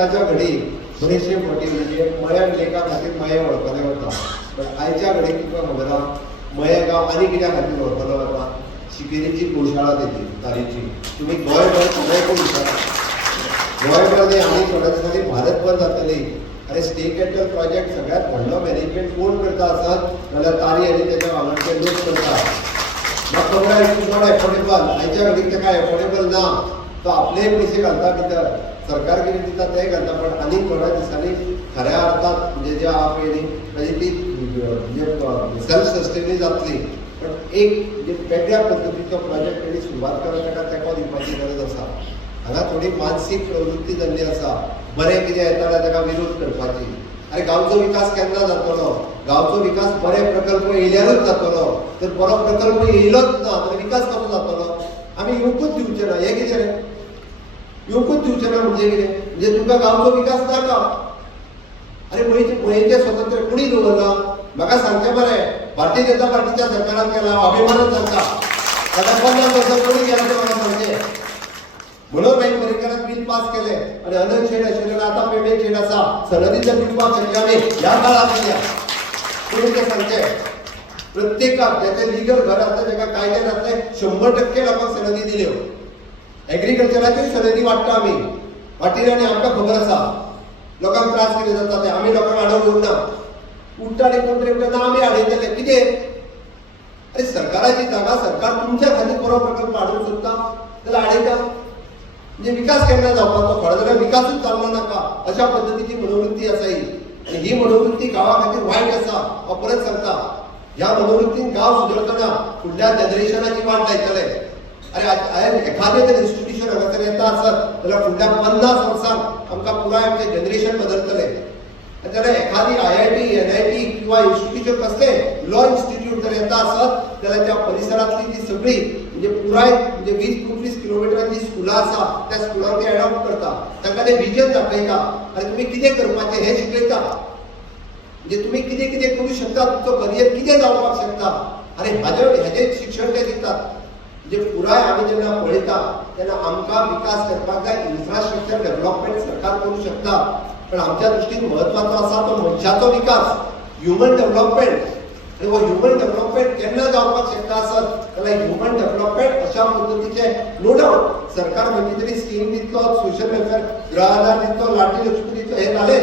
आताच्या घडी बरेचशे फावटी म्हणजे मळ्यान लेखा खातीर मये वळखले वता, पण आयच्या घडीक तुका खबर आहा मये गांव आनी कित्या खातीर वळखलो वता? शिकेरीची गोशाळा तेजी तारीची. तुम्ही गोंयभर सगळ्याक विचारा, गोंयभर आनी थोड्या दिसांनी भारतभर जातली. अरे स्टेक कॅपिटल प्रोजेक्ट सगळ्यात व्हडलो मॅनेजमेंट कोण करता आसत जाल्यार तारी आनी तेच्या वांगडचे लोक करता. म्हाका खबर आहा इट इज नॉट एफोर्डेबल. आयच्या घडीक तेका एफोर्डेबल ना. तो आपले पयशे घालता भितर, सरकार कितें दिता ते घालता, पण आनी थोड्या दिसांनी खऱ्या अर्थात म्हणजे जे आहा पळय न्ही ताजी ती म्हणजे सेल्फ सस्टेनी जातली. पण एक म्हणजे वेगळ्या पद्दतीचो प्रोजेक्ट तेणी सुरवात करत ताका तेंको दिवपाची गरज आसा. हांगा थोडी मानसीक प्रवृत्ती जाल्ली आसा. बरें कितें येता जाल्यार ताका विरोध करपाची. अरे गांवचो विकास केन्ना जातलो? गांवचो विकास बरे प्रकल्प येयल्यारूच जातलो. जर बरो प्रकल्प येयलोच ना जाल्यार विकास कसो जातलो? आमी येवकूच दिवचे ना. हें कितें रे? येवकूच दिवचे ना म्हणजे कितें? म्हणजे तुमकां गांवचो विकास नाका. अरे मयेचें स्वतंत्र कुणी दवरला? म्हाका सांगचें बरें. भारतीय जनता पार्टीच्या सरकारान केला, अभिमानच जाता. ताका 50 वर्सां कोणी केला तें म्हाका सांगचें. म्हणून मागीर पर्रीकरान बील पास केले आणि अनंत शेड आशिल्ले आतां पेमेंट शेड आसा. सनदीचो दिवपाक शकले आमी ह्या काळांत केल्या. कोणी तें सांगचें. प्रत्येकाक जेचें लिगल घर आसता जेका कायद्यान आसले 100% लोकांक सनदी दिल्यो. एग्रीकल्चराच्योय सनदी वाडटा आमी वाटिल्यो आनी आमकां खबर आसा लोकांक त्रास कितें जाता ते. आमी लोकांक आडोवन उरना. उठता आनी कोण तरी म्हणटा आमी आडयतले. कितें? अरे सरकाराची जागा सरकार तुमच्या खातीर बरो प्रकल्प हाडूंक सोदता जाल्यार आडयता. म्हणजे विकास केन्ना जावपाचो? थोड्या जाणांक विकासूच जावंक नाका अशा पद्दतीची मनोवृत्ती आसा ही. आनी ही मनोवृत्ती गांवा खातीर वायट आसा. हांव परत सांगता, ह्या मनोवृत्तीन गांव सुदरतना फुडल्या जनरेशनाची वाट लायतले. अरे एखादें जर इन्स्टिट्यूशन हांगासर येता आसत जाल्यार फुडल्या 50 वर्सांक आमकां पुराय आमचें जनरेशन बदलतलें. जाल्यार एखादी IIT, NIT किंवा इन्स्टिट्यूशन कसले लॉ इन्स्टिट्यूट जर येता आसत जाल्यार त्या परिसरांतली जी सगळी म्हणजे पुराय म्हणजे 20-25 किलोमिटरांची स्कुलां आसा त्या स्कुलांक ते एडॉप्ट करता. तांकां ते विजन दाखयता. आनी तुमी कितें करपाचें हें शिकयता. म्हणजे तुमी कितें कितें करूं शकता, तुमचो करियर कितें जावपाक शकता. आनी हाजें शिक्षण ते दितात. म्हणजे पुराय आमी जेन्ना पळयता तेन्ना आमकां विकास करपाक जाय. इन्फ्रास्ट्रक्चर डेव्हलपमेंट सरकार करूं शकता, पण आमच्या दृश्टीन म्हत्वाचो आसा तो मनशाचो विकास, ह्युमन डेव्हलपमेंट. आनी हो ह्युमन डेव्हलपमेंट केन्ना जावपाक शकता आसत जाल्यार ह्युमन डेव्हलपमेंट अशा पद्दतीचे नो डावट सरकार खंयची तरी स्कीम दितलो, सोशल वेलफेअर गृह आधार दितलो, लाडकी लक्ष्मी दितलो, हे जाले.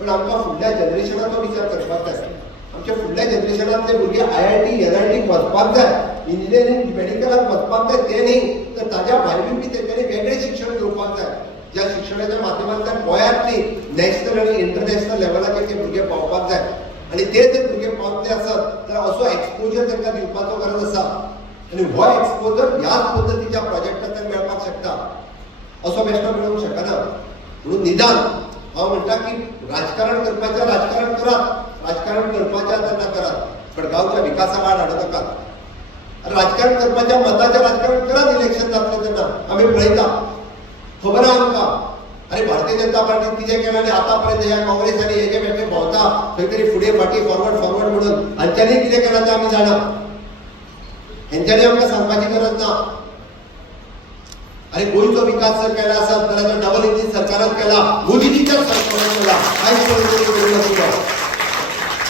पण आमकां फुडल्या जनरेशनाचो विचार करपाक जाय. आमच्या फुडल्या जनरेशनांतले भुरगे IIT, NIT वचपाक जाय, इंजिनियरींग मेडिकलाक वचपाक जाय ते न्ही, तर ताज्या भायर बी तेंच्यांनी वेगळें शिक्षण घेवपाक जाय. ज्या शिक्षणाच्या माध्यमांतल्यान गोंयांतली नॅशनल आनी इंटरनॅशनल लेवलाचेर ते भुरगे पावपाक जाय. आनी ते जर भुरगे पावतले आसत जाल्यार असो एक्सपोजर तांकां दिवपाचो गरज आसा. आनी हो एक्सपोजर ह्याच पद्दतीच्या प्रोजेक्टांतल्यान मेळपाक शकता. असो बेश्टो मेळूंक शकना. म्हणून निदान हांव म्हणटा की राजकारण करपाचें राजकारण करात, राजकारण करपाचें तेन्ना करात, पण गांवच्या विकासा वाट हाडूं नाकात. राजकारण करपाच्या मताचें राजकारण करात. इलेक्शन जातलें तेन्ना आमी पळयता, खबर आहा आमकां. अरे भारतीय जनता पार्टीन कितें केलां आनी आतां पर्यंत ह्या काँग्रेस आनी हेजे बेश्टे भोंवता खंय तरी फुडें फाटीं फॉरवर्ड म्हणून. हांच्यांनी कितें केलां तें आमी जाणा. हेंच्यांनी आमकां सांगपाची गरज ना. अरे गोंयचो विकास जर केला आसत जाल्यार डबल इंजीन सरकारान केला, मोदीजीच्या सरकारान केला. कांयच करूंक